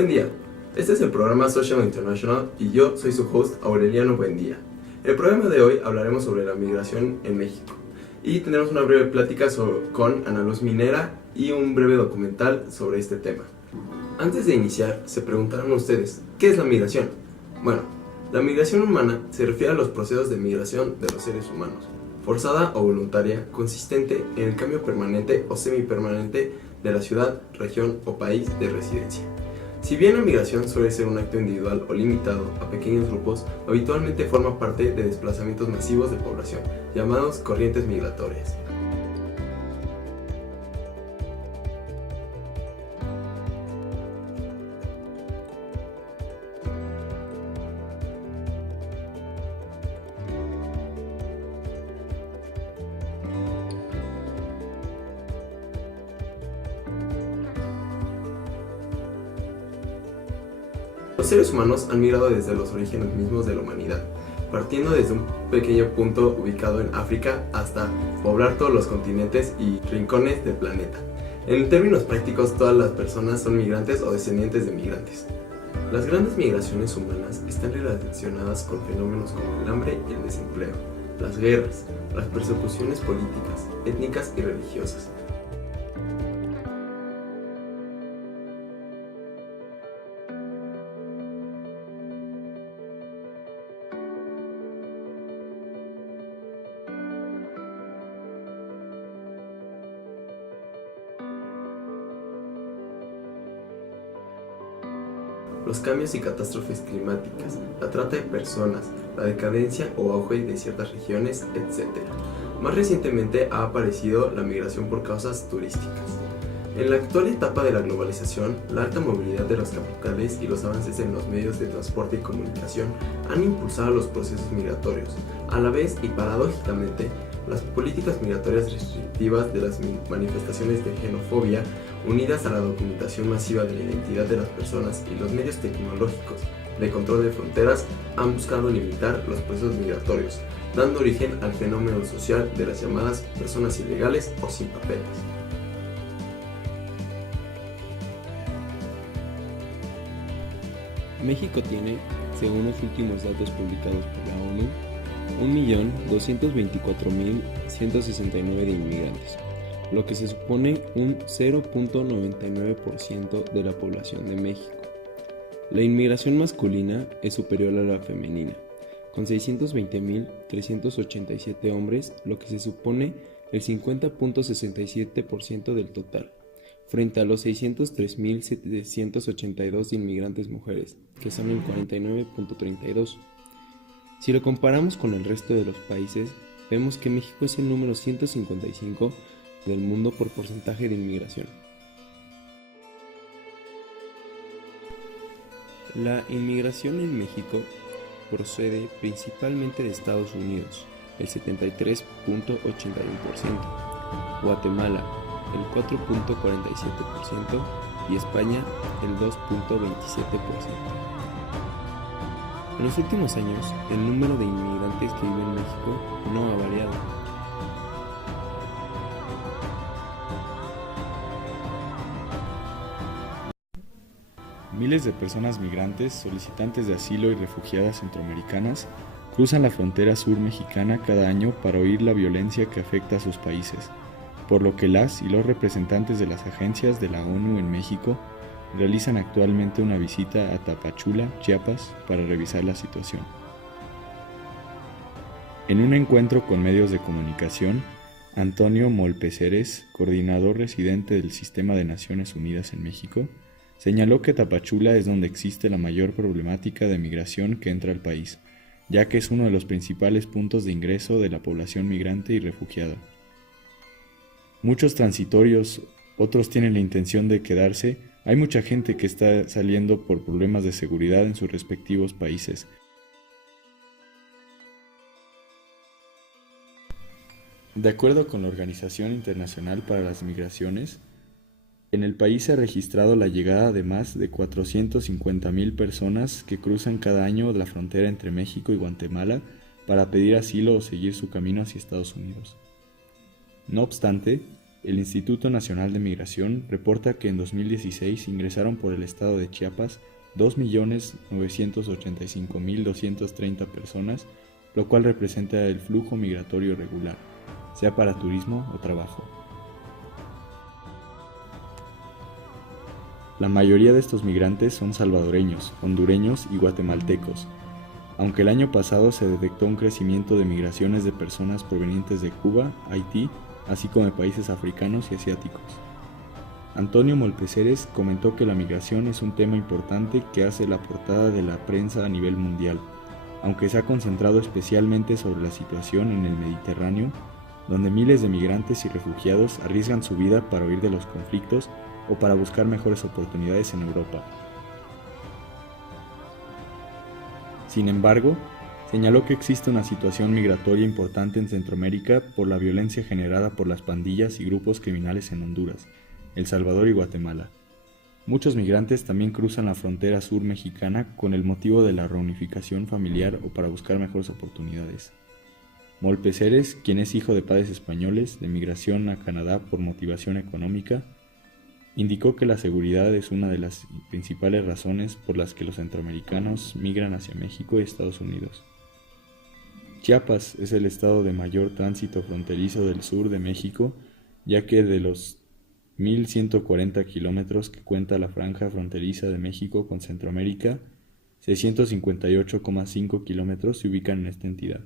Buen día, este es el programa Social International y yo soy su host Aureliano Buendía. En el programa de hoy hablaremos sobre la migración en México y tendremos una breve plática con Ana Luz Minera y un breve documental sobre este tema. Antes de iniciar, se preguntarán ustedes, ¿qué es la migración? Bueno, la migración humana se refiere a los procesos de migración de los seres humanos, forzada o voluntaria, consistente en el cambio permanente o semipermanente de la ciudad, región o país de residencia. Si bien la migración suele ser un acto individual o limitado a pequeños grupos, habitualmente forma parte de desplazamientos masivos de población, llamados corrientes migratorias. Los seres humanos han migrado desde los orígenes mismos de la humanidad, partiendo desde un pequeño punto ubicado en África hasta poblar todos los continentes y rincones del planeta. En términos prácticos, todas las personas son migrantes o descendientes de migrantes. Las grandes migraciones humanas están relacionadas con fenómenos como el hambre y el desempleo, las guerras, las persecuciones políticas, étnicas y religiosas. Los cambios y catástrofes climáticas, la trata de personas, la decadencia o auge de ciertas regiones, etc. Más recientemente ha aparecido la migración por causas turísticas. En la actual etapa de la globalización, la alta movilidad de las capitales y los avances en los medios de transporte y comunicación han impulsado los procesos migratorios. A la vez y paradójicamente, las políticas migratorias restrictivas de las manifestaciones de xenofobia, unidas a la documentación masiva de la identidad de las personas y los medios tecnológicos de control de fronteras, han buscado limitar los procesos migratorios, dando origen al fenómeno social de las llamadas personas ilegales o sin papeles. México tiene, según los últimos datos publicados por la ONU, 1.224.169 de inmigrantes, lo que se supone un 0.99% de la población de México. La inmigración masculina es superior a la femenina, con 620.387 hombres, lo que se supone el 50.67% del total, frente a los 603.782 inmigrantes mujeres, que son el 49.32%. Si lo comparamos con el resto de los países, vemos que México es el número 155 del mundo por porcentaje de inmigración. La inmigración en México procede principalmente de Estados Unidos, el 73.81%, Guatemala, el 4.47% y España, el 2.27%. En los últimos años, el número de inmigrantes que viven en México no ha variado. Miles de personas migrantes, solicitantes de asilo y refugiadas centroamericanas cruzan la frontera sur mexicana cada año para huir la violencia que afecta a sus países, por lo que las y los representantes de las agencias de la ONU en México realizan actualmente una visita a Tapachula, Chiapas, para revisar la situación. En un encuentro con medios de comunicación, Antonio Molpeceres, coordinador residente del Sistema de Naciones Unidas en México, señaló que Tapachula es donde existe la mayor problemática de migración que entra al país, ya que es uno de los principales puntos de ingreso de la población migrante y refugiada. Muchos transitorios, otros tienen la intención de quedarse. Hay mucha gente que está saliendo por problemas de seguridad en sus respectivos países. De acuerdo con la Organización Internacional para las Migraciones, en el país se ha registrado la llegada de más de 450,000 personas que cruzan cada año la frontera entre México y Guatemala para pedir asilo o seguir su camino hacia Estados Unidos. No obstante, el Instituto Nacional de Migración reporta que en 2016 ingresaron por el estado de Chiapas 2.985.230 personas, lo cual representa el flujo migratorio regular, sea para turismo o trabajo. La mayoría de estos migrantes son salvadoreños, hondureños y guatemaltecos, aunque el año pasado se detectó un crecimiento de migraciones de personas provenientes de Cuba, Haití, así como de países africanos y asiáticos. Antonio Molpeceres comentó que la migración es un tema importante que hace la portada de la prensa a nivel mundial, aunque se ha concentrado especialmente sobre la situación en el Mediterráneo, donde miles de migrantes y refugiados arriesgan su vida para huir de los conflictos o para buscar mejores oportunidades en Europa. Sin embargo, señaló que existe una situación migratoria importante en Centroamérica por la violencia generada por las pandillas y grupos criminales en Honduras, El Salvador y Guatemala. Muchos migrantes también cruzan la frontera sur mexicana con el motivo de la reunificación familiar o para buscar mejores oportunidades. Molpeceres, quien es hijo de padres españoles de migración a Canadá por motivación económica, indicó que la seguridad es una de las principales razones por las que los centroamericanos migran hacia México y Estados Unidos. Chiapas es el estado de mayor tránsito fronterizo del sur de México, ya que de los 1.140 kilómetros que cuenta la franja fronteriza de México con Centroamérica, 658,5 kilómetros se ubican en esta entidad.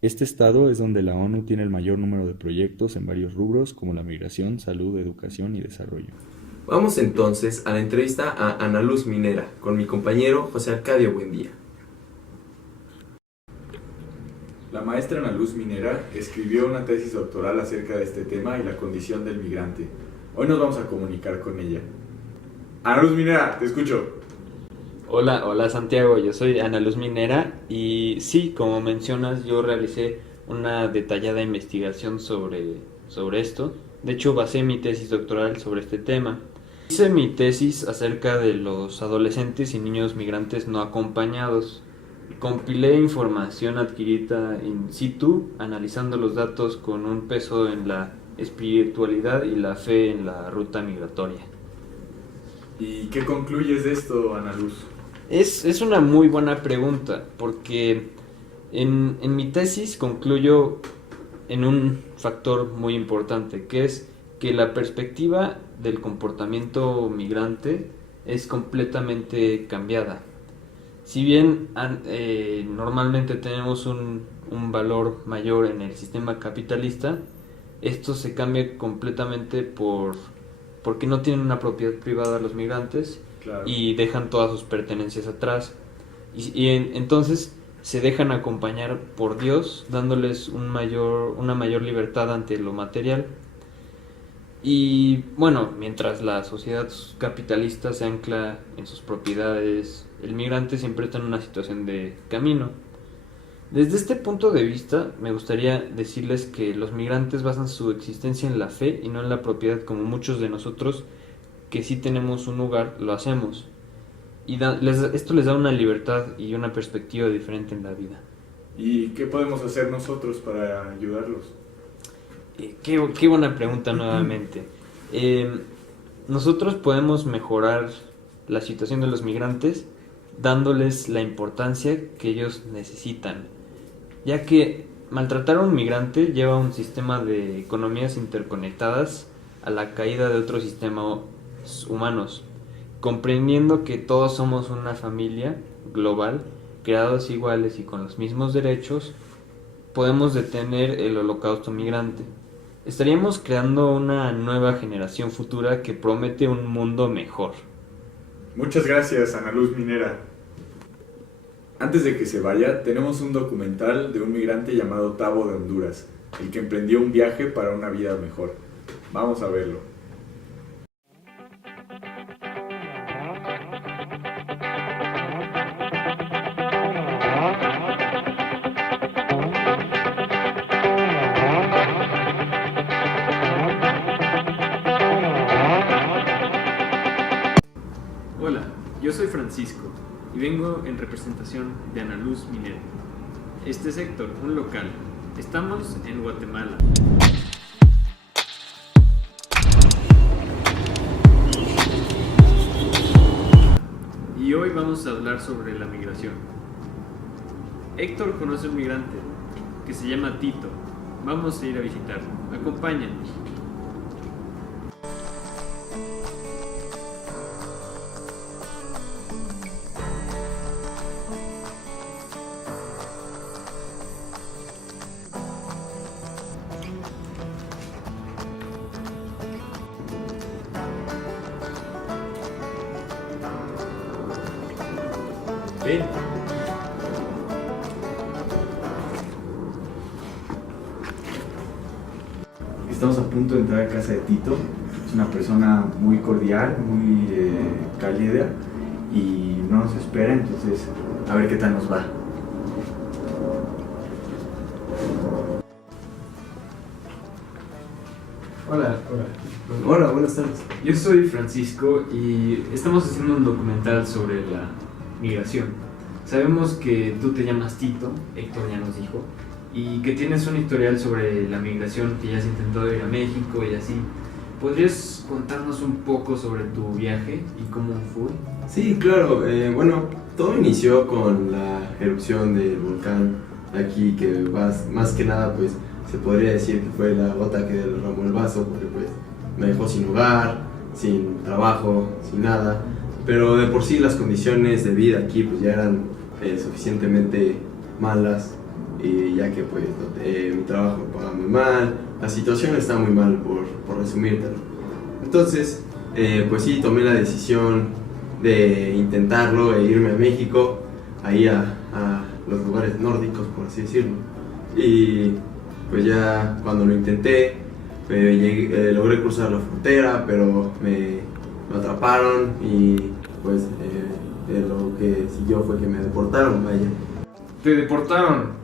Este estado es donde la ONU tiene el mayor número de proyectos en varios rubros como la migración, salud, educación y desarrollo. Vamos entonces a la entrevista a Ana Luz Minera con mi compañero José Arcadio Buendía. La maestra Ana Luz Minera escribió una tesis doctoral acerca de este tema y la condición del migrante. Hoy nos vamos a comunicar con ella. Ana Luz Minera, te escucho. Hola Santiago, yo soy Ana Luz Minera y sí, como mencionas, yo realicé una detallada investigación sobre esto. De hecho, basé mi tesis doctoral sobre este tema. Hice mi tesis acerca de los adolescentes y niños migrantes no acompañados. Compilé información adquirida in situ, analizando los datos con un peso en la espiritualidad y la fe en la ruta migratoria. ¿Y qué concluyes de esto, Ana Luz? Es una muy buena pregunta, porque en mi tesis concluyo en un factor muy importante, que es que la perspectiva del comportamiento migrante es completamente cambiada. Si bien normalmente tenemos un valor mayor en el sistema capitalista, esto se cambia completamente porque no tienen una propiedad privada los migrantes. Claro. Y dejan todas sus pertenencias atrás entonces se dejan acompañar por Dios, dándoles una mayor libertad ante lo material. Y bueno, mientras la sociedad capitalista se ancla en sus propiedades, el migrante siempre está en una situación de camino. Desde este punto de vista, me gustaría decirles que los migrantes basan su existencia en la fe y no en la propiedad, como muchos de nosotros que sí tenemos un lugar, lo hacemos. Y esto les da una libertad y una perspectiva diferente en la vida. ¿Y qué podemos hacer nosotros para ayudarlos? Qué buena pregunta nuevamente. Nosotros podemos mejorar la situación de los migrantes dándoles la importancia que ellos necesitan, ya que maltratar a un migrante lleva a un sistema de economías interconectadas a la caída de otro sistema humanos, comprendiendo que todos somos una familia global, creados iguales y con los mismos derechos. Podemos detener el holocausto migrante. Estaríamos creando una nueva generación futura que promete un mundo mejor. Muchas gracias, Ana Luz Minera. Antes de que se vaya, tenemos un documental de un migrante llamado Tabo de Honduras, el que emprendió un viaje para una vida mejor. Vamos a verlo. Hola, yo soy Francisco y vengo en representación de Ana Luz Minera. Este es Héctor, un local. Estamos en Guatemala. vamos a hablar sobre la migración. Héctor conoce a un migrante que se llama Tito. Vamos a ir a visitarlo. Acompáñanos. Ven. Estamos a punto de entrar a casa de Tito. Es una persona muy cordial, muy cálida y no nos espera, entonces a ver qué tal nos va. Hola. Hola, buenas tardes. Yo soy Francisco y estamos haciendo un documental sobre la migración. Sabemos que tú te llamas Tito, Héctor ya nos dijo, y que tienes un historial sobre la migración, que ya has intentado ir a México y así. ¿Podrías contarnos un poco sobre tu viaje y cómo fue? Sí, claro. Bueno, todo inició con la erupción del volcán aquí, que más que nada, pues, se podría decir que fue la gota que derramó el vaso, porque pues me dejó sin hogar, sin trabajo, sin nada. Pero de por sí las condiciones de vida aquí pues ya eran suficientemente malas, y ya que pues mi trabajo me pagaba muy mal, la situación está muy mal por resumírtelo. Entonces pues sí, tomé la decisión de intentarlo e irme a México, ahí a los lugares nórdicos, por así decirlo. Y pues ya cuando lo intenté, logré cruzar la frontera, pero me atraparon y pues lo que siguió fue que me deportaron, vaya. ¿Te deportaron?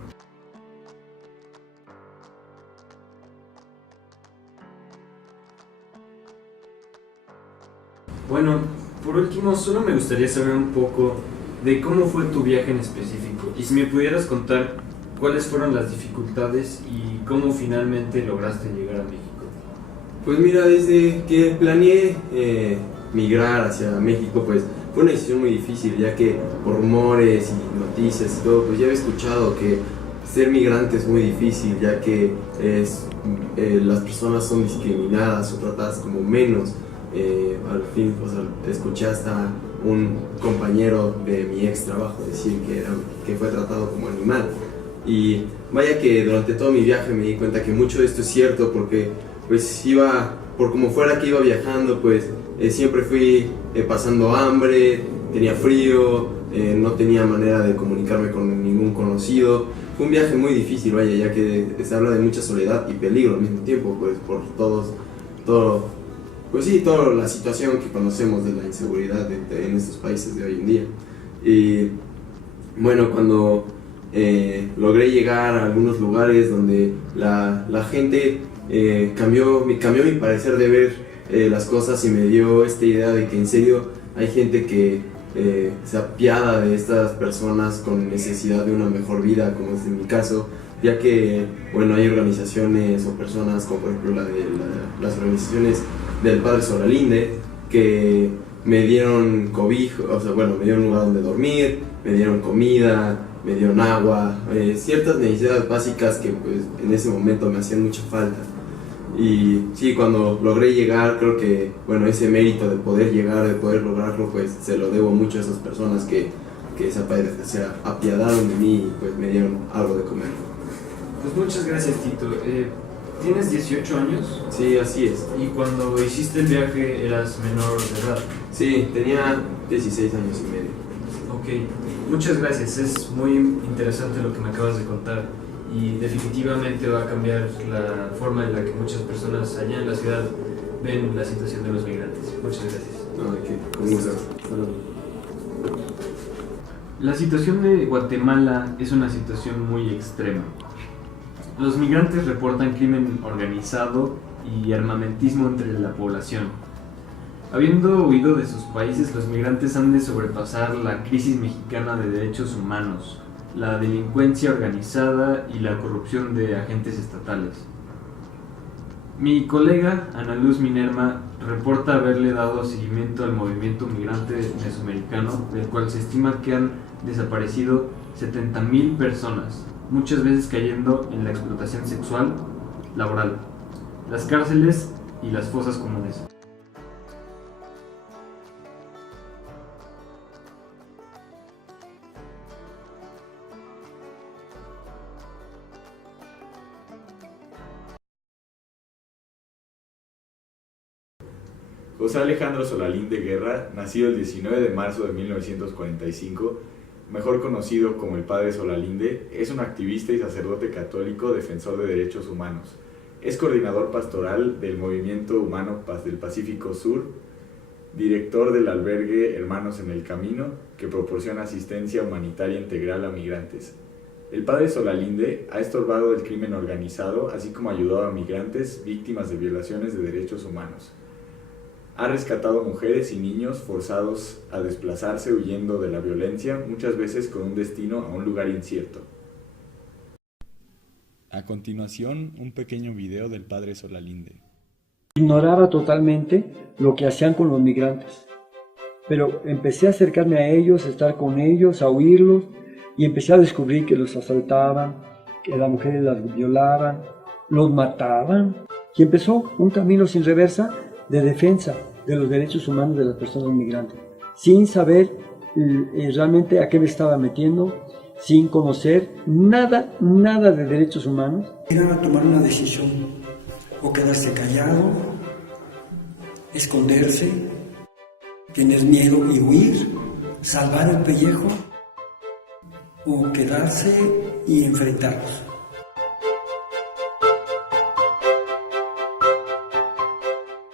Bueno, por último, solo me gustaría saber un poco de cómo fue tu viaje en específico y si me pudieras contar cuáles fueron las dificultades y cómo finalmente lograste llegar a México. Pues mira, desde que planeé migrar hacia México, pues fue una decisión muy difícil, ya que por rumores y noticias y todo, pues ya había escuchado que ser migrante es muy difícil, ya que las personas son discriminadas o tratadas como menos. Al fin, o sea, escuché hasta un compañero de mi ex trabajo decir que fue tratado como animal. Y vaya que durante todo mi viaje me di cuenta que mucho de esto es cierto, porque pues por como fuera que iba viajando, pues siempre fui pasando hambre, tenía frío, no tenía manera de comunicarme con ningún conocido. Fue un viaje muy difícil, vaya, ya que se habla de mucha soledad y peligro al mismo tiempo, pues por toda la situación que conocemos de la inseguridad en estos países de hoy en día. Y bueno, cuando logré llegar a algunos lugares donde la gente cambió mi parecer de ver las cosas y me dio esta idea de que en serio hay gente que se apiada de estas personas con necesidad de una mejor vida, como es en mi caso, ya que bueno, hay organizaciones o personas como por ejemplo las organizaciones del Padre Soralinde que me dieron cobijo, o sea, bueno, me dieron un lugar donde dormir, me dieron comida, me dieron agua, ciertas necesidades básicas que pues en ese momento me hacían mucha falta. Y sí, cuando logré llegar, creo que bueno, ese mérito de poder llegar, de poder lograrlo, pues se lo debo mucho a esas personas que se apiadaron de mí y pues me dieron algo de comer. Pues muchas gracias, Tito. ¿Tienes 18 años? Sí, así es. ¿Y cuando hiciste el viaje eras menor de edad? Sí, tenía 16 años y medio. Ok, muchas gracias. Es muy interesante lo que me acabas de contar y definitivamente va a cambiar la forma en la que muchas personas allá en la ciudad ven la situación de los migrantes. Muchas gracias. No, con gusto. Hasta luego. La situación de Guatemala es una situación muy extrema. Los migrantes reportan crimen organizado y armamentismo entre la población. Habiendo huido de sus países, los migrantes han de sobrepasar la crisis mexicana de derechos humanos, la delincuencia organizada y la corrupción de agentes estatales. Mi colega Ana Luz Minerva reporta haberle dado seguimiento al movimiento migrante mesoamericano, del cual se estima que han desaparecido 70.000 personas, muchas veces cayendo en la explotación sexual, laboral, las cárceles y las fosas comunes. José Alejandro Solalinde Guerra, nacido el 19 de marzo de 1945, mejor conocido como el Padre Solalinde, es un activista y sacerdote católico defensor de derechos humanos. Es coordinador pastoral del Movimiento Humano Paz del Pacífico Sur, director del albergue Hermanos en el Camino, que proporciona asistencia humanitaria integral a migrantes. El Padre Solalinde ha estorbado el crimen organizado, así como ayudado a migrantes víctimas de violaciones de derechos humanos. Ha rescatado mujeres y niños forzados a desplazarse huyendo de la violencia, muchas veces con un destino a un lugar incierto. A continuación, un pequeño video del Padre Solalinde. Ignoraba totalmente lo que hacían con los migrantes, pero empecé a acercarme a ellos, a estar con ellos, a oírlos, y empecé a descubrir que los asaltaban, que las mujeres las violaban, los mataban, y empezó un camino sin reversa de defensa de los derechos humanos de las personas migrantes, sin saber realmente a qué me estaba metiendo, sin conocer nada de derechos humanos. Era a tomar una decisión, o quedarse callado, esconderse, tener miedo y huir, salvar el pellejo, o quedarse y enfrentarlos.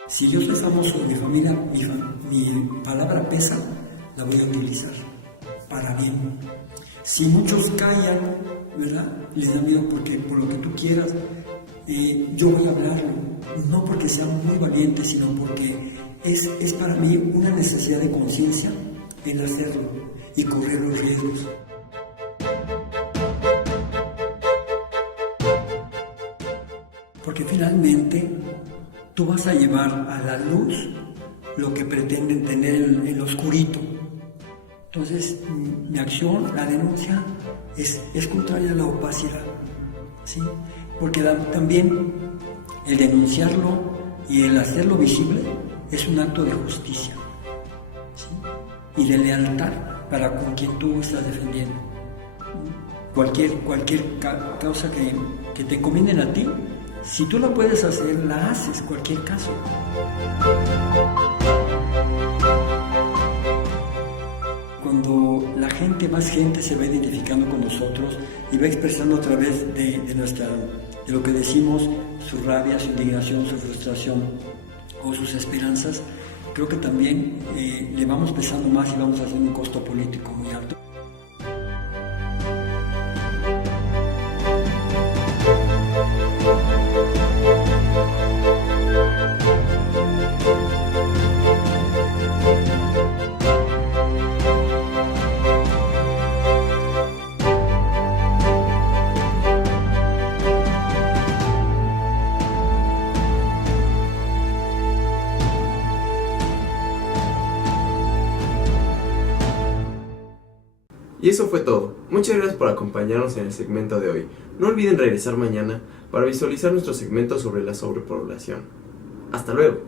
Si yo soy famoso de mi familia, mi palabra pesa, la voy a utilizar para bien. Si muchos callan, ¿verdad? Les da miedo porque por lo que tú quieras, yo voy a hablarlo. No porque sea muy valiente, sino porque es para mí una necesidad de conciencia el hacerlo y correr los riesgos. Porque finalmente tú vas a llevar a la luz lo que pretenden tener en el oscurito. Entonces, mi acción, la denuncia, es contraria a la opacidad, ¿sí? Porque también el denunciarlo y el hacerlo visible es un acto de justicia, ¿sí? Y de lealtad para con quien tú estás defendiendo. Cualquier causa que te encomienden a ti, si tú la puedes hacer, la haces, cualquier caso. Cuando más gente se va identificando con nosotros y va expresando a través de lo que decimos, su rabia, su indignación, su frustración o sus esperanzas, creo que también le vamos pesando más y vamos haciendo un costo político muy alto. Y eso fue todo. Muchas gracias por acompañarnos en el segmento de hoy. No olviden regresar mañana para visualizar nuestro segmento sobre la sobrepoblación. ¡Hasta luego!